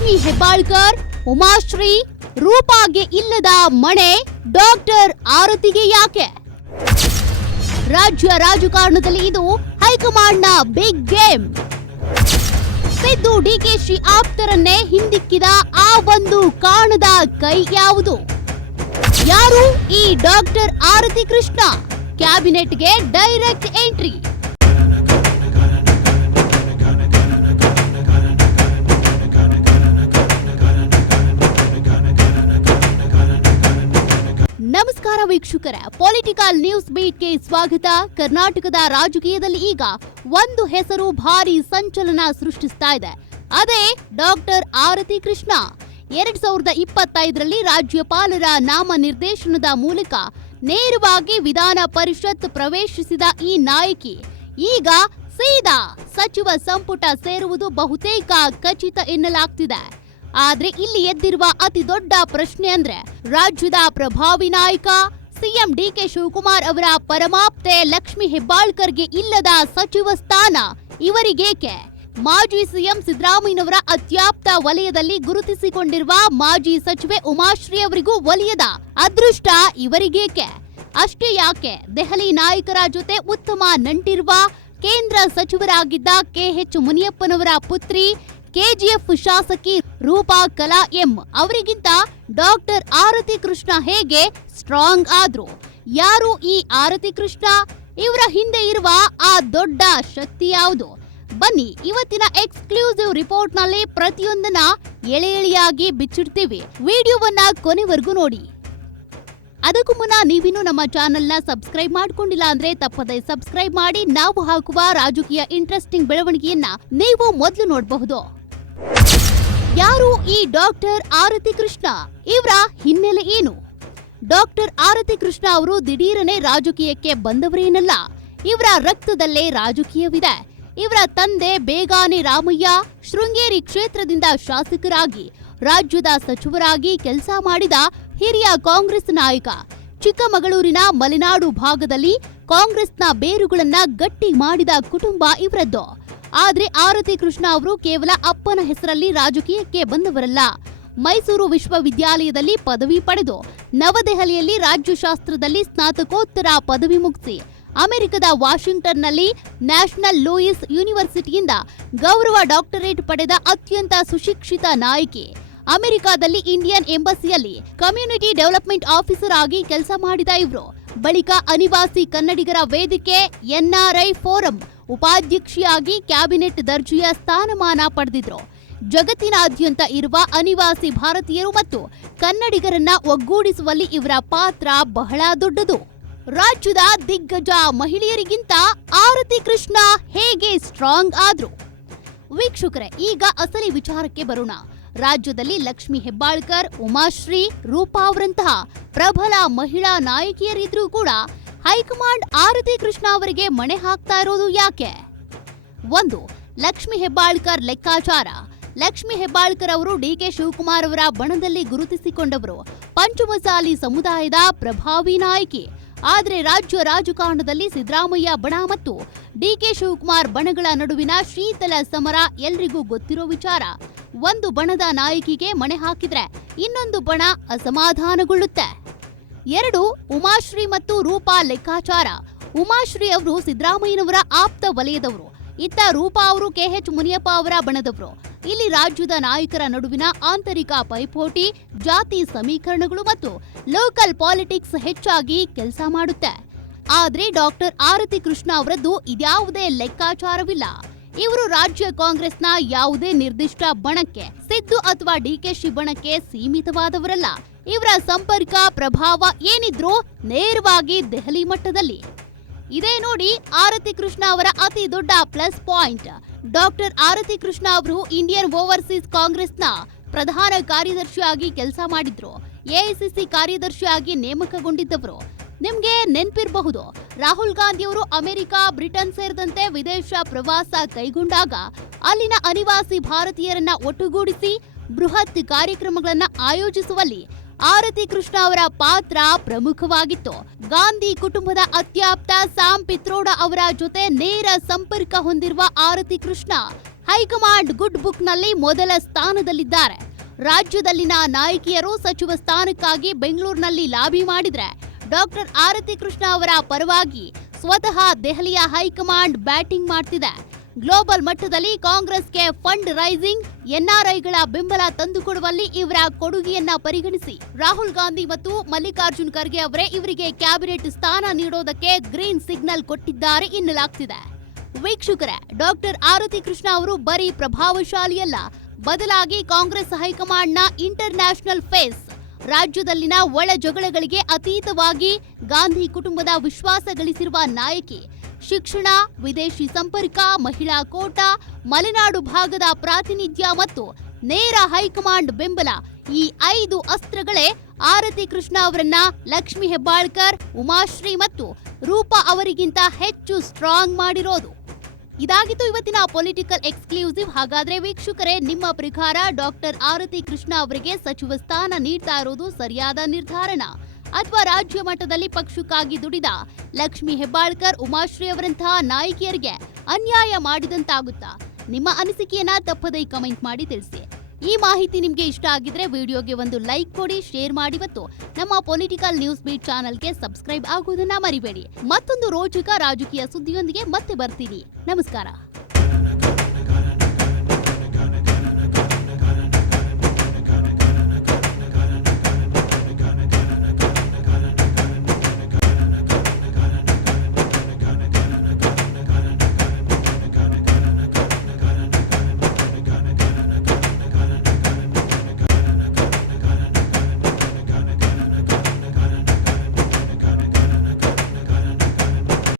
ಲಕ್ಷ್ಮಿ ಹೆಬ್ಬಾಳ್ಕರ್, ಉಮಾಶ್ರೀ, ರೂಪಾಗೆ ಇಲ್ಲದ ಮಣೆ ಡಾಕ್ಟರ್ ಆರತಿಗೆ ಯಾಕೆ? ರಾಜ್ಯ ರಾಜಕಾರಣದಲ್ಲಿ ಇದು ಹೈಕಮಾಂಡ್ನ ಬಿಗ್ ಗೇಮ್. ಸಿದ್ದು ಡಿಕೆಶಿ ಆಪ್ತರನ್ನೇ ಹಿಂದಿಕ್ಕಿದ ಆ ಒಂದು ಕಾಣದ ಕೈ ಯಾವುದು? ಯಾರು ಈ ಡಾಕ್ಟರ್ ಆರತಿ ಕೃಷ್ಣ? ಕ್ಯಾಬಿನೆಟ್ಗೆ ಡೈರೆಕ್ಟ್ ಎಂಟ್ರಿ. ನಮಸ್ಕಾರ ವೀಕ್ಷಕರೇ, ಪೊಲಿಟಿಕಲ್ ನ್ಯೂಸ್ ಬೀಟ್ಗೆ ಸ್ವಾಗತ. ಕರ್ನಾಟಕದ ರಾಜಕೀಯದಲ್ಲಿ ಈಗ ಒಂದು ಹೆಸರು ಭಾರಿ ಸಂಚಲನ ಸೃಷ್ಟಿಸ್ತಾ ಇದೆ. ಅದೇ ಡಾಕ್ಟರ್ ಆರತಿ ಕೃಷ್ಣ. 2025ರಲ್ಲಿ ರಾಜ್ಯಪಾಲರ ನಾಮನಿರ್ದೇಶನದ ಮೂಲಕ ನೇರವಾಗಿ ವಿಧಾನ ಪರಿಷತ್ ಪ್ರವೇಶಿಸಿದ ಈ ನಾಯಕಿ ಈಗ ಸೀದಾ ಸಚಿವ ಸಂಪುಟ ಸೇರುವುದು ಬಹುತೇಕ ಖಚಿತ ಎನ್ನಲಾಗ್ತಿದೆ. ಆದ್ರೆ ಇಲ್ಲಿ ಎದ್ದಿರುವ ಅತಿ ದೊಡ್ಡ ಪ್ರಶ್ನೆ ಅಂದ್ರೆ, ರಾಜ್ಯದ ಪ್ರಭಾವಿ ನಾಯಕ ಸಿಎಂ ಡಿಕೆ ಶಿವಕುಮಾರ್ ಅವರ ಪರಮಾಪ್ತೆ ಲಕ್ಷ್ಮಿ ಹೆಬ್ಬಾಳ್ಕರ್ಗೆ ಇಲ್ಲದ ಸಚಿವ ಸ್ಥಾನ ಇವರಿಗೇಕೆ? ಮಾಜಿ ಸಿಎಂ ಸಿದ್ದರಾಮಯ್ಯನವರ ಅತ್ಯಾಪ್ತ ವಲಯದಲ್ಲಿ ಗುರುತಿಸಿಕೊಂಡಿರುವ ಮಾಜಿ ಸಚಿವೆ ಉಮಾಶ್ರೀ ಅವರಿಗೂ ವಲಯದ ಅದೃಷ್ಟ ಇವರಿಗೇಕೆ? ಅಷ್ಟೇ ಯಾಕೆ, ದೆಹಲಿ ನಾಯಕರ ಜೊತೆ ಉತ್ತಮ ನಂಟಿರುವ ಕೇಂದ್ರ ಸಚಿವರಾಗಿದ್ದ ಕೆಎಚ್ ಮುನಿಯಪ್ಪನವರ ಪುತ್ರಿ ಕೆಜಿಎಫ್ ಶಾಸಕಿ ರೂಪಾ ಕಲಾ ಎಂ ಅವರಿಗಿಂತ ಡಾಕ್ಟರ್ ಆರತಿ ಕೃಷ್ಣ ಹೇಗೆ ಸ್ಟ್ರಾಂಗ್ ಆದ್ರು? ಯಾರು ಈ ಆರತಿ ಕೃಷ್ಣ? ಇವರ ಹಿಂದೆ ಇರುವ ಆ ದೊಡ್ಡ ಶಕ್ತಿ ಯಾವುದು? ಬನ್ನಿ, ಇವತ್ತಿನ ಎಕ್ಸ್ಕ್ಲೂಸಿವ್ ರಿಪೋರ್ಟ್ ನಲ್ಲಿ ಪ್ರತಿಯೊಂದನ್ನ ಎಳೆಯಾಗಿ ಬಿಚ್ಚಿಡ್ತೀವಿ. ವಿಡಿಯೋವನ್ನ ಕೊನೆವರೆಗೂ ನೋಡಿ. ಅದಕ್ಕೂ ಮುನ್ನ ನೀವಿನ್ನೂ ನಮ್ಮ ಚಾನೆಲ್ನ ಸಬ್ಸ್ಕ್ರೈಬ್ ಮಾಡ್ಕೊಂಡಿಲ್ಲ ಅಂದ್ರೆ ತಪ್ಪದೆ ಸಬ್ಸ್ಕ್ರೈಬ್ ಮಾಡಿ. ನಾವು ಹಾಕುವ ರಾಜಕೀಯ ಇಂಟ್ರೆಸ್ಟಿಂಗ್ ಬೆಳವಣಿಗೆಯನ್ನ ನೀವು ಮೊದಲು ನೋಡಬಹುದು. ಯಾರು ಈ ಡಾಕ್ಟರ್ ಆರತಿ ಕೃಷ್ಣ? ಇವರ ಹಿನ್ನೆಲೆ ಏನು? ಡಾಕ್ಟರ್ ಆರತಿ ಕೃಷ್ಣ ಅವರು ದಿಢೀರನೆ ರಾಜಕೀಯಕ್ಕೆ ಬಂದವರೇನಲ್ಲ. ಇವರ ರಕ್ತದಲ್ಲೇ ರಾಜಕೀಯವಿದೆ. ಇವರ ತಂದೆ ಬೇಗಾನೆ ರಾಮಯ್ಯ ಶೃಂಗೇರಿ ಕ್ಷೇತ್ರದಿಂದ ಶಾಸಕರಾಗಿ ರಾಜ್ಯದ ಸಚಿವರಾಗಿ ಕೆಲಸ ಮಾಡಿದ ಹಿರಿಯ ಕಾಂಗ್ರೆಸ್ ನಾಯಕ. ಚಿಕ್ಕಮಗಳೂರಿನ ಮಲೆನಾಡು ಭಾಗದಲ್ಲಿ ಕಾಂಗ್ರೆಸ್ನ ಬೇರುಗಳನ್ನ ಗಟ್ಟಿ ಮಾಡಿದ ಕುಟುಂಬ ಇವರದ್ದು. ಆದ್ರೆ ಆರತಿ ಕೃಷ್ಣ ಅವರು ಕೇವಲ ಅಪ್ಪನ ಹೆಸರಲ್ಲಿ ರಾಜಕೀಯಕ್ಕೆ ಬಂದವರಲ್ಲ. ಮೈಸೂರು ವಿಶ್ವವಿದ್ಯಾಲಯದಲ್ಲಿ ಪದವಿ ಪಡೆದು ನವದೆಹಲಿಯಲ್ಲಿ ರಾಜ್ಯಶಾಸ್ತ್ರದಲ್ಲಿ ಸ್ನಾತಕೋತ್ತರ ಪದವಿ ಮುಗಿಸಿ ಅಮೆರಿಕದ ವಾಷಿಂಗ್ಟನ್ನಲ್ಲಿ ನ್ಯಾಷನಲ್ ಲೂಯಿಸ್ ಯೂನಿವರ್ಸಿಟಿಯಿಂದ ಗೌರವ ಡಾಕ್ಟರೇಟ್ ಪಡೆದ ಅತ್ಯಂತ ಸುಶಿಕ್ಷಿತ ನಾಯಕಿ. ಅಮೆರಿಕಾದಲ್ಲಿ ಇಂಡಿಯನ್ ಎಂಬಸಿಯಲ್ಲಿ ಕಮ್ಯುನಿಟಿ ಡೆವಲಪ್ಮೆಂಟ್ ಆಫೀಸರ್ ಆಗಿ ಕೆಲಸ ಮಾಡಿದ ಇವರು ಬಳಿಕ ಅನಿವಾಸಿ ಕನ್ನಡಿಗರ ವೇದಿಕೆ ಎನ್ಆರ್ಐ ಫೋರಂ ಉಪಾಧ್ಯಕ್ಷಿಯಾಗಿ ಕ್ಯಾಬಿನೆಟ್ ದರ್ಜೆಯ ಸ್ಥಾನಮಾನ ಪಡೆದಿದ್ರು. ಜಗತ್ತಿನಾದ್ಯಂತ ಇರುವ ಅನಿವಾಸಿ ಭಾರತೀಯರು ಮತ್ತು ಕನ್ನಡಿಗರನ್ನ ಒಗ್ಗೂಡಿಸುವಲ್ಲಿ ಇವರ ಪಾತ್ರ ಬಹಳ ದೊಡ್ಡದು. ರಾಜ್ಯದ ದಿಗ್ಗಜ ಮಹಿಳೆಯರಿಗಿಂತ ಆರತಿ ಕೃಷ್ಣ ಹೇಗೆ ಸ್ಟ್ರಾಂಗ್ ಆದ್ರು? ವೀಕ್ಷಕರೇ, ಈಗ ಅಸಲಿ ವಿಚಾರಕ್ಕೆ ಬರೋಣ. ರಾಜ್ಯದಲ್ಲಿ ಲಕ್ಷ್ಮಿ ಹೆಬ್ಬಾಳ್ಕರ್, ಉಮಾಶ್ರೀ, ರೂಪಾ ಅವರಂತಹ ಪ್ರಬಲ ಮಹಿಳಾ ನಾಯಕಿಯರಿದ್ರೂ ಕೂಡ ಹೈಕಮಾಂಡ್ ಆರತಿ ಕೃಷ್ಣ ಅವರಿಗೆ ಮಣೆ ಹಾಕ್ತಾ ಇರೋದು ಯಾಕೆ? ಒಂದು, ಲಕ್ಷ್ಮಿ ಹೆಬ್ಬಾಳ್ಕರ್ ಲೆಕ್ಕಾಚಾರ. ಲಕ್ಷ್ಮಿ ಹೆಬ್ಬಾಳ್ಕರ್ ಅವರು ಡಿಕೆ ಶಿವಕುಮಾರ್ ಅವರ ಬಣದಲ್ಲಿ ಗುರುತಿಸಿಕೊಂಡವರು. ಪಂಚಮಸಾಲಿ ಸಮುದಾಯದ ಪ್ರಭಾವಿ ನಾಯಕಿ. ಆದ್ರೆ ರಾಜ್ಯ ರಾಜಕಾರಣದಲ್ಲಿ ಸಿದ್ದರಾಮಯ್ಯ ಬಣ ಮತ್ತು ಡಿಕೆ ಶಿವಕುಮಾರ್ ಬಣಗಳ ನಡುವಿನ ಶೀತಲ ಸಮರ ಎಲ್ರಿಗೂ ಗೊತ್ತಿರೋ ವಿಚಾರ. ಒಂದು ಬಣದ ನಾಯಕಿಗೆ ಮಣೆ ಹಾಕಿದ್ರೆ ಇನ್ನೊಂದು ಬಣ ಅಸಮಾಧಾನಗೊಳ್ಳುತ್ತೆ. 2, ಉಮಾಶ್ರೀ ಮತ್ತು ರೂಪಾ ಲೆಕ್ಕಾಚಾರ. ಉಮಾಶ್ರೀ ಅವರು ಸಿದ್ದರಾಮಯ್ಯನವರ ಆಪ್ತ ವಲಯದವರು. ಇತ್ತ ರೂಪಾ ಅವರು ಕೆಎಚ್ ಮುನಿಯಪ್ಪ ಅವರ ಬಣದವರು. ಇಲ್ಲಿ ರಾಜ್ಯದ ನಾಯಕರ ನಡುವಿನ ಆಂತರಿಕ ಪೈಪೋಟಿ, ಜಾತಿ ಸಮೀಕರಣಗಳು ಮತ್ತು ಲೋಕಲ್ ಪಾಲಿಟಿಕ್ಸ್ ಹೆಚ್ಚಾಗಿ ಕೆಲಸ ಮಾಡುತ್ತೆ. ಆದ್ರೆ ಡಾಕ್ಟರ್ ಆರತಿ ಕೃಷ್ಣ ಅವರದ್ದು ಇದ್ಯಾವುದೇ ಲೆಕ್ಕಾಚಾರವಿಲ್ಲ. ಇವರು ರಾಜ್ಯ ಕಾಂಗ್ರೆಸ್ನ ಯಾವುದೇ ನಿರ್ದಿಷ್ಟ ಬಣಕ್ಕೆ, ಸಿದ್ದು ಅಥವಾ ಡಿಕೆಶಿ ಬಣಕ್ಕೆ ಸೀಮಿತವಾದವರಲ್ಲ. ಇವರ ಸಂಪರ್ಕ, ಪ್ರಭಾವ ಏನಿದ್ರೂ ನೇರವಾಗಿ ದೆಹಲಿ ಮಟ್ಟದಲ್ಲಿ. ಇದೇ ನೋಡಿ ಆರತಿ ಕೃಷ್ಣ ಅವರ ಅತಿ ದೊಡ್ಡ plus point. Doctor Arathi Krishna ಅವರು ಇಂಡಿಯನ್ ಓವರ್ಸೀಸ್ ಕಾಂಗ್ರೆಸ್ನ ಪ್ರಧಾನ ಕಾರ್ಯದರ್ಶಿಯಾಗಿ ಕೆಲಸ ಮಾಡಿದ್ರು. ಎಐಸಿಸಿ ಕಾರ್ಯದರ್ಶಿಯಾಗಿ ನೇಮಕಗೊಂಡಿದ್ದವರು. ನಿಮ್ಗೆ ನೆನ್ಪಿರಬಹುದು, ರಾಹುಲ್ ಗಾಂಧಿ ಅವರು ಅಮೆರಿಕ, ಬ್ರಿಟನ್ ಸೇರಿದಂತೆ ವಿದೇಶ ಪ್ರವಾಸ ಕೈಗೊಂಡಾಗ ಅಲ್ಲಿನ ಅನಿವಾಸಿ ಭಾರತೀಯರನ್ನ ಒಟ್ಟುಗೂಡಿಸಿ ಬೃಹತ್ ಕಾರ್ಯಕ್ರಮಗಳನ್ನ ಆಯೋಜಿಸುವಲ್ಲಿ ಆರತಿ ಕೃಷ್ಣ ಅವರ ಪಾತ್ರ ಪ್ರಮುಖವಾಗಿತ್ತು. ಗಾಂಧಿ ಕುಟುಂಬದ ಅತ್ಯಾಪ್ತ ಸಾಮ್ ಪಿತ್ರೋಡಾ ಅವರ ಜೊತೆ ನೇರ ಸಂಪರ್ಕ ಹೊಂದಿರುವ ಆರತಿ ಕೃಷ್ಣ ಹೈಕಮಾಂಡ್ ಗುಡ್ ಬುಕ್ನಲ್ಲಿ ಮೊದಲ ಸ್ಥಾನದಲ್ಲಿದ್ದಾರೆ. ರಾಜ್ಯದಲ್ಲಿನ ನಾಯಕಿಯರು ಸಚಿವ ಸ್ಥಾನಕ್ಕಾಗಿ ಬೆಂಗಳೂರಿನಲ್ಲಿ ಲಾಬಿ ಮಾಡಿದ್ರೆ ಡಾಕ್ಟರ್ ಆರತಿ ಕೃಷ್ಣ ಅವರ ಪರವಾಗಿ ಸ್ವತಃ ದೆಹಲಿಯ ಹೈಕಮಾಂಡ್ ಬ್ಯಾಟಿಂಗ್ ಮಾಡ್ತಿದೆ. ಗ್ಲೋಬಲ್ ಮಟ್ಟದಲ್ಲಿ ಕಾಂಗ್ರೆಸ್ಗೆ ಫಂಡ್ ರೈಸಿಂಗ್, ಎನ್ಆರ್ಐಗಳ ಬೆಂಬಲ ತಂದುಕೊಡುವಲ್ಲಿ ಇವರ ಕೊಡುಗೆಯನ್ನ ಪರಿಗಣಿಸಿ ರಾಹುಲ್ ಗಾಂಧಿ ಮತ್ತು ಮಲ್ಲಿಕಾರ್ಜುನ್ ಖರ್ಗೆ ಅವರೇ ಇವರಿಗೆ ಕ್ಯಾಬಿನೆಟ್ ಸ್ಥಾನ ನೀಡೋದಕ್ಕೆ ಗ್ರೀನ್ ಸಿಗ್ನಲ್ ಕೊಟ್ಟಿದ್ದಾರೆ ಎನ್ನಲಾಗ್ತಿದೆ. ವೀಕ್ಷಕರೇ, ಡಾಕ್ಟರ್ ಆರತಿ ಕೃಷ್ಣ ಅವರು ಬರೀ ಪ್ರಭಾವಶಾಲಿಯಲ್ಲ, ಬದಲಾಗಿ ಕಾಂಗ್ರೆಸ್ ಹೈಕಮಾಂಡ್ನ ಇಂಟರ್ ನ್ಯಾಷನಲ್ ಫೇಸ್. ರಾಜ್ಯದಲ್ಲಿನ ಒಳ ಜಗಳಗಳಿಗೆ ಅತೀತವಾಗಿ ಗಾಂಧಿ ಕುಟುಂಬದ ವಿಶ್ವಾಸ ಗಳಿಸಿರುವ ನಾಯಕಿ. ಶಿಕ್ಷಣ, ವಿದೇಶಿ ಸಂಪರ್ಕ, ಮಹಿಳಾ ಕೋಟಾ, ಮಲೆನಾಡು ಭಾಗದ ಪ್ರಾತಿನಿಧ್ಯ ಮತ್ತು ನೇರ ಹೈಕಮಾಂಡ್ ಬೆಂಬಲ, ಈ 5 ಅಸ್ತ್ರಗಳೇ ಆರತಿ ಕೃಷ್ಣ ಅವರನ್ನ ಲಕ್ಷ್ಮಿ ಹೆಬ್ಬಾಳ್ಕರ್, ಉಮಾಶ್ರೀ ಮತ್ತು ರೂಪಾ ಅವರಿಗಿಂತ ಹೆಚ್ಚು ಸ್ಟ್ರಾಂಗ್ ಮಾಡಿರೋದು. ಇದಾಗಿತ್ತು ಇವತ್ತಿನ ಪೊಲಿಟಿಕಲ್ ಎಕ್ಸ್ಕ್ಲೂಸಿವ್. ಹಾಗಾದ್ರೆ ವೀಕ್ಷಕರೇ, ನಿಮ್ಮ ಪ್ರಕಾರ ಡಾಕ್ಟರ್ ಆರತಿ ಕೃಷ್ಣ ಅವರಿಗೆ ಸಚಿವ ಸ್ಥಾನ ನೀಡ್ತಾ ಇರೋದು ಸರಿಯಾದ ನಿರ್ಧಾರನ, ಅಥವಾ ರಾಜ್ಯ ಮಟ್ಟದಲ್ಲಿ ಪಕ್ಷಕ್ಕಾಗಿ ದುಡಿದ ಲಕ್ಷ್ಮಿ ಹೆಬ್ಬಾಳ್ಕರ್, ಉಮಾಶ್ರೀ ಅವರಂತಹ ನಾಯಕಿಯರಿಗೆ ಅನ್ಯಾಯ ಮಾಡಿದಂತಾಗುತ್ತಾ? ನಿಮ್ಮ ಅನಿಸಿಕೆಯನ್ನ ತಪ್ಪದೇ ಕಮೆಂಟ್ ಮಾಡಿ ತಿಳಿಸಿ. ಈ ಮಾಹಿತಿ ನಿಮ್ಗೆ ಇಷ್ಟ ಆಗಿದ್ರೆ ವಿಡಿಯೋಗೆ ಒಂದು ಲೈಕ್ ಕೊಡಿ, ಶೇರ್ ಮಾಡಿ ಮತ್ತು ನಮ್ಮ ಪೊಲಿಟಿಕಲ್ ನ್ಯೂಸ್ ಬೀಟ್ ಚಾನೆಲ್ಗೆ ಸಬ್ಸ್ಕ್ರೈಬ್ ಆಗುವುದನ್ನ ಮರಿಬೇಡಿ. ಮತ್ತೊಂದು ರೋಚಕ ರಾಜಕೀಯ ಸುದ್ದಿಯೊಂದಿಗೆ ಮತ್ತೆ ಬರ್ತೀನಿ. ನಮಸ್ಕಾರ.